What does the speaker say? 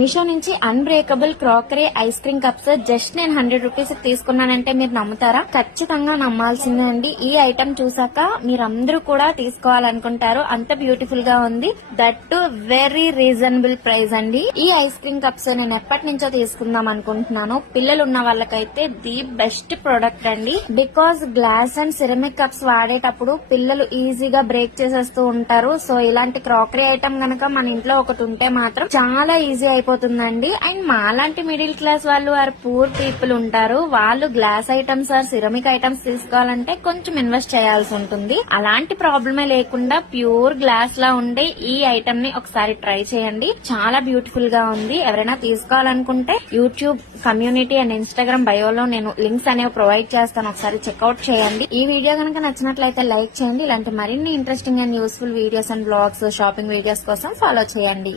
మీషో నుంచి unbreakable crockery ice cream cups just నేను 100 rupees తీసుకున్నానంటే మీరు నమ్ముతారా? ఖచ్చితంగా నమ్మాల్సిందే అండి. ఈ ఐటమ్ చూసాక మీరందరూ కూడా తీసుకోవాలనుకుంటారు. అంత బ్యూటిఫుల్ గా ఉంది. That to very reasonable price అండి. ఈ ఐస్ క్రీమ్ కప్స్ నేను ఎప్పటి నుంచో తీసుకుందాం అనుకుంటున్నాను. పిల్లలు ఉన్న వాళ్ళకైతే ది బెస్ట్ ప్రొడక్ట్ అండి. Because glass and ceramic cups వాడేటప్పుడు పిల్లలు ఈజీగా బ్రేక్ చేసేస్తూ ఉంటారు. సో ఇలాంటి క్రాకరీ ఐటమ్ గనక మన ఇంట్లో ఒకటి ఉంటే మాత్రం చాలా ఈజీ అయిపోతుందండి. అండ్ మాలాంటి మిడిల్ క్లాస్ వాళ్ళు ఆర్ పూర్ పీపుల్ ఉంటారు. వాళ్ళు glass items are ceramic items తీసుకోవాలంటే కొంచెం ఇన్వెస్ట్ చేయాల్సి ఉంటుంది. అలాంటి ప్రాబ్లమే లేకుండా ప్యూర్ గ్లాస్ లా ఉండే ఈ ఐటమ్ ని ఒకసారి ట్రై చేయండి. చాలా బ్యూటిఫుల్ గా ఉంది. ఎవరైనా తీసుకోవాలనుకుంటే యూట్యూబ్ కమ్యూనిటీ అండ్ ఇన్స్టాగ్రామ్ బయోలో నేను లింక్స్ అనేవి ప్రొవైడ్ చేస్తాను. ఒకసారి చెక్అవుట్ చేయండి. ఈ వీడియో కనుక నచ్చినట్లయితే లైక్ చేయండి. ఇలాంటి మరిన్ని interesting and useful videos and blogs, shopping videos కోసం ఫాలో చేయండి.